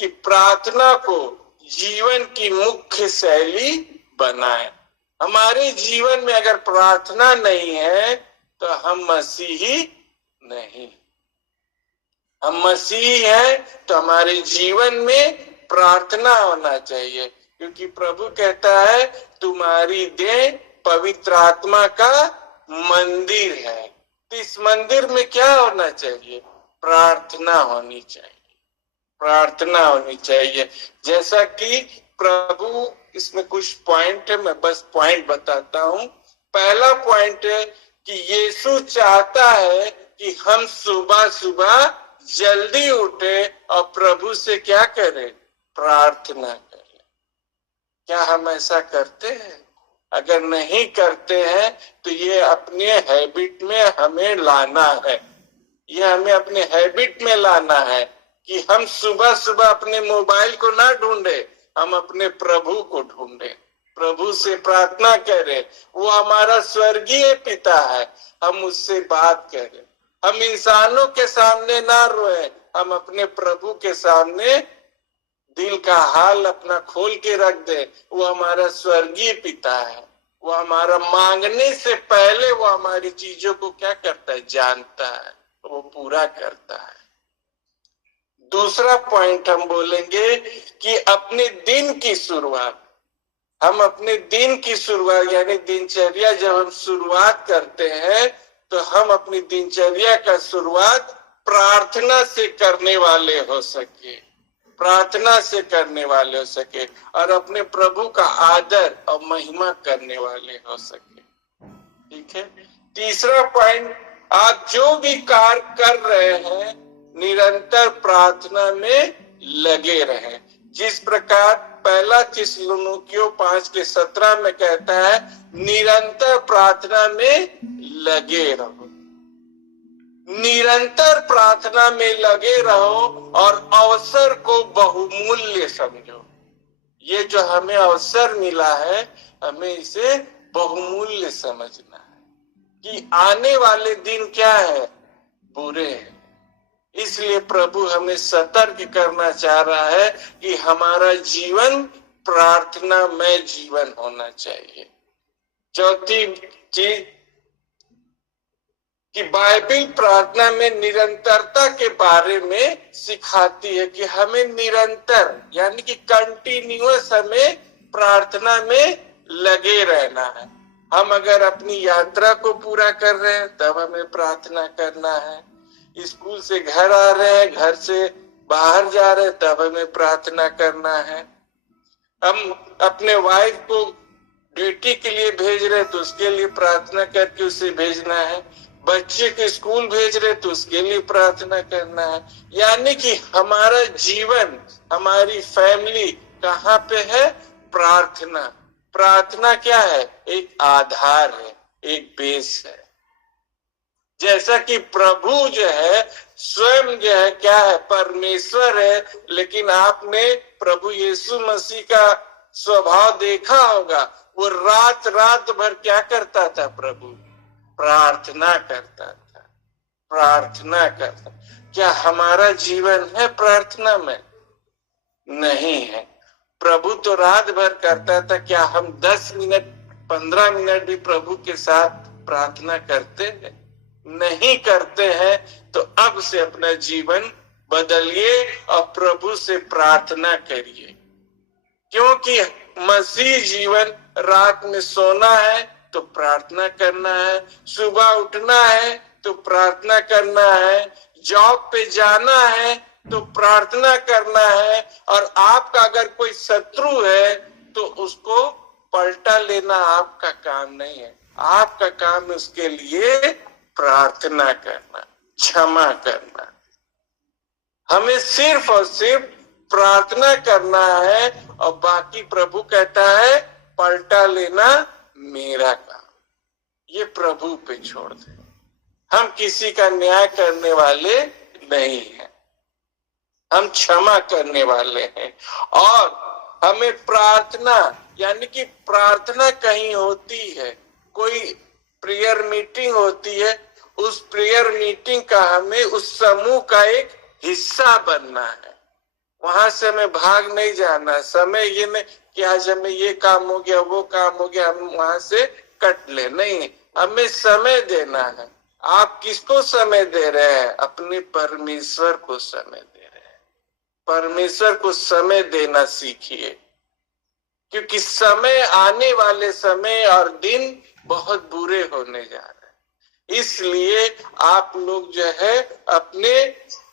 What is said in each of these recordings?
कि प्रार्थना को जीवन की मुख्य शैली बनाए। हमारे जीवन में अगर प्रार्थना नहीं है तो हम मसीही नहीं। हम मसीही हैं तो हमारे जीवन में प्रार्थना होना चाहिए, क्योंकि प्रभु कहता है तुम्हारी देह पवित्र आत्मा का मंदिर है। तो इस मंदिर में क्या होना चाहिए? प्रार्थना होनी चाहिए, प्रार्थना होनी चाहिए। जैसा कि प्रभु, इसमें कुछ पॉइंट है, मैं बस पॉइंट बताता हूं। पहला पॉइंट है कि यीशु चाहता है कि हम सुबह सुबह जल्दी उठे और प्रभु से क्या करें? प्रार्थना करें। क्या हम ऐसा करते हैं? अगर नहीं करते हैं तो ये अपने हैबिट में हमें लाना है। ये हमें अपने हैबिट में लाना है कि हम सुबह सुबह अपने मोबाइल को ना ढूंढे, हम अपने प्रभु को ढूंढे, प्रभु से प्रार्थना करें। वो हमारा स्वर्गीय पिता है, हम उससे बात करें। हम इंसानों के सामने ना रोए, हम अपने प्रभु के सामने दिल का हाल अपना खोल के रख दे। वो हमारा स्वर्गीय पिता है, वो हमारा मांगने से पहले वो हमारी चीजों को क्या करता है? जानता है, वो पूरा करता है। दूसरा पॉइंट हम बोलेंगे कि अपने दिन की शुरुआत, हम अपने दिन की शुरुआत यानी दिनचर्या जब हम शुरुआत करते हैं तो हम अपनी दिनचर्या का शुरुआत प्रार्थना से करने वाले हो सके, प्रार्थना से करने वाले हो सके और अपने प्रभु का आदर और महिमा करने वाले हो सके। ठीक है। तीसरा पॉइंट, आप जो भी कार्य कर रहे हैं निरंतर प्रार्थना में लगे रहें। जिस प्रकार पहला थिस्सलुनीकियों 5:17 में कहता है, निरंतर प्रार्थना में लगे रहो। निरंतर प्रार्थना में लगे रहो और अवसर को बहुमूल्य समझो। ये जो हमें अवसर मिला है, हमें इसे बहुमूल्य समझना है कि आने वाले दिन क्या है? बुरे हैं। इसलिए प्रभु हमें सतर्क करना चाह रहा है कि हमारा जीवन प्रार्थनामय जीवन होना चाहिए। चौथी चीज कि बाइबल प्रार्थना में निरंतरता के बारे में सिखाती है कि हमें निरंतर यानी कि कंटिन्यूअस हमें प्रार्थना में लगे रहना है। हम अगर अपनी यात्रा को पूरा कर रहे हैं तब हमें प्रार्थना करना है। स्कूल से घर आ रहे हैं, घर से बाहर जा रहे हैं तब हमें प्रार्थना करना है। हम अपने वाइफ को ड्यूटी के लिए भेज रहे हैं तो उसके लिए प्रार्थना करके उसे भेजना है। बच्चे के स्कूल भेज रहे तो उसके लिए प्रार्थना करना है। यानी कि हमारा जीवन, हमारी फैमिली कहाँ पे है? प्रार्थना। प्रार्थना क्या है? एक आधार है, एक बेस है। जैसा कि प्रभु जो है स्वयं जो है क्या है? परमेश्वर है, लेकिन आपने प्रभु यीशु मसीह का स्वभाव देखा होगा। वो रात रात भर क्या करता था? प्रभु प्रार्थना करता था, प्रार्थना करता। क्या हमारा जीवन है प्रार्थना में? नहीं है। प्रभु तो रात भर करता था, क्या हम 10 मिनट 15 मिनट भी प्रभु के साथ प्रार्थना करते हैं? नहीं करते हैं। तो अब से अपना जीवन बदलिए और प्रभु से प्रार्थना करिए, क्योंकि मसीह जीवन रात में सोना है तो प्रार्थना करना है, सुबह उठना है तो प्रार्थना करना है, जॉब पे जाना है तो प्रार्थना करना है। और आपका अगर कोई शत्रु है तो उसको पलटा लेना आपका काम नहीं है। आपका काम उसके लिए प्रार्थना करना, क्षमा करना। हमें सिर्फ और सिर्फ प्रार्थना करना है और बाकी प्रभु कहता है पलटा लेना मेरा काम। ये प्रभु पे छोड़ दे। हम किसी का न्याय करने वाले नहीं हैं, हम क्षमा करने वाले हैं। और हमें प्रार्थना यानी कि प्रार्थना कहीं होती है, कोई प्रेयर मीटिंग होती है, उस प्रेयर मीटिंग का हमें उस समूह का एक हिस्सा बनना है। वहां से हमें भाग नहीं जाना। समय ये नहीं कि आज हमें ये काम हो गया, वो काम हो गया, हम वहां से कट ले, नहीं, हमें समय देना है। आप किसको समय दे रहे हैं? अपने परमेश्वर को समय दे रहे हैं। परमेश्वर को समय देना सीखिए, क्योंकि समय, आने वाले समय और दिन बहुत बुरे होने जा रहे हैं। इसलिए आप लोग जो है अपने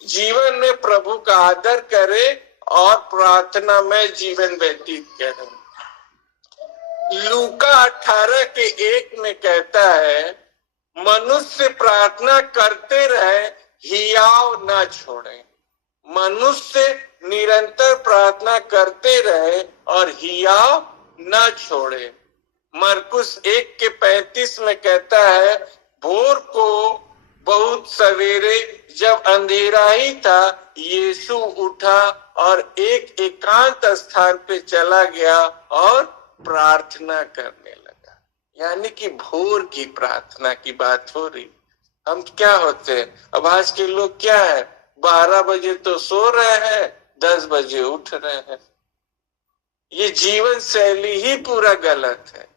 जीवन में प्रभु का आदर करें और प्रार्थना में जीवन व्यतीत करें। लूका 18:1 में कहता है, मनुष्य प्रार्थना करते रहे, हियाव न छोड़े। मनुष्य निरंतर प्रार्थना करते रहे और हियाव न छोड़े। मरकुस 1:35 में कहता है, भोर को बहुत सवेरे जब अंधेरा ही था, यीशु उठा और एक एकांत स्थान पे चला गया और प्रार्थना करने लगा। यानी कि भोर की प्रार्थना की बात हो रही। हम क्या होते हैं अब, आज के लोग क्या है, 12 बजे तो सो रहे हैं, 10 बजे उठ रहे हैं। ये जीवन शैली ही पूरा गलत है।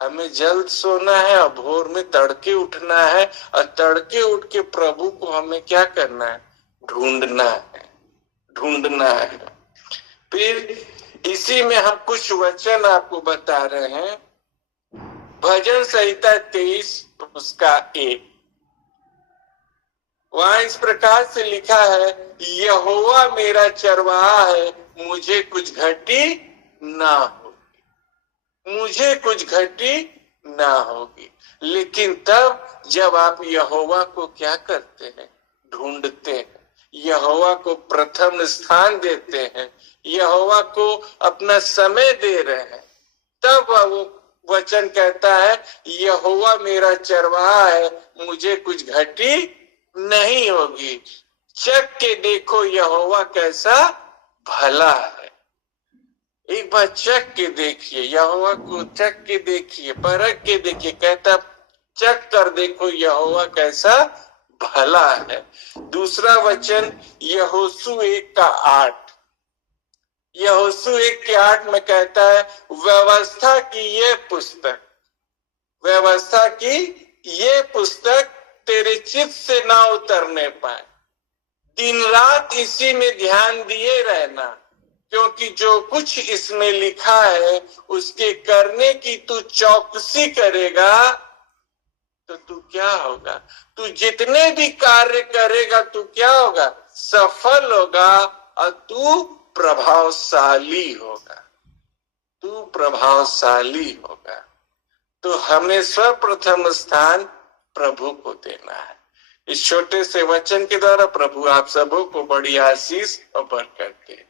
हमें जल्द सोना है और भोर में तड़के उठना है, और तड़के उठ के प्रभु को हमें क्या करना है? ढूंढना है, ढूंढना है। फिर इसी में हम कुछ वचन आपको बता रहे हैं। भजन संहिता 23 उसका 1, वहां इस प्रकार से लिखा है, यहोवा मेरा चरवाहा है, मुझे कुछ घटी ना होगी, मुझे कुछ घटी ना होगी। लेकिन तब जब आप यहोवा को क्या करते हैं? ढूंढते हैं, यहोवा को प्रथम स्थान देते हैं, यहोवा को अपना समय दे रहे हैं, तब वो वचन कहता है, यहोवा मेरा चरवाहा है, मुझे कुछ घटी नहीं होगी। चख के देखो यहोवा कैसा भला है। एक बार चख के देखिए, यहोवा को चख के देखिए, परख के देखिए। कहता चख कर देखो यहोवा कैसा भला है। दूसरा वचन यहोशू 1:8, यहोशू 1:8 में कहता है, व्यवस्था की ये पुस्तक, व्यवस्था की ये पुस्तक तेरे चित्त से ना उतरने पाए, दिन रात इसी में ध्यान दिए रहना, क्योंकि जो कुछ इसमें लिखा है उसके करने की तू चौकसी करेगा तो तू क्या होगा? तू जितने भी कार्य करेगा तू क्या होगा? सफल होगा और तू प्रभावशाली होगा, तू प्रभावशाली होगा। तो हमें सर्वप्रथम स्थान प्रभु को देना है। इस छोटे से वचन के द्वारा प्रभु आप सबों को बड़ी आशीष और बरकत दे।